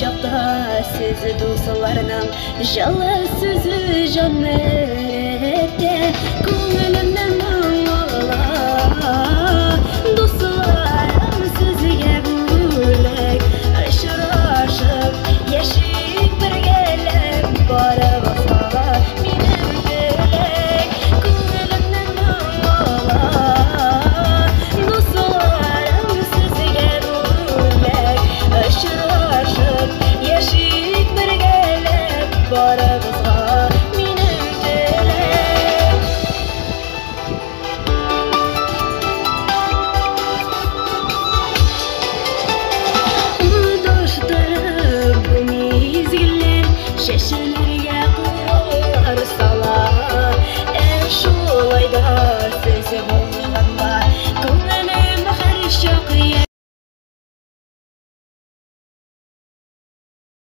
шақта сөзі досыларының жылы сөзі жанметте көңілімнен мұңла досыларым сөзге бөлек ұшырашып ешік біргелеп барымызға менің тілек көңілімнен мұңла досыларым сөзге бөлек ұшырашып ешік біргелеп барымызға менің тілек Достарым бұл мезгілдер шешіліп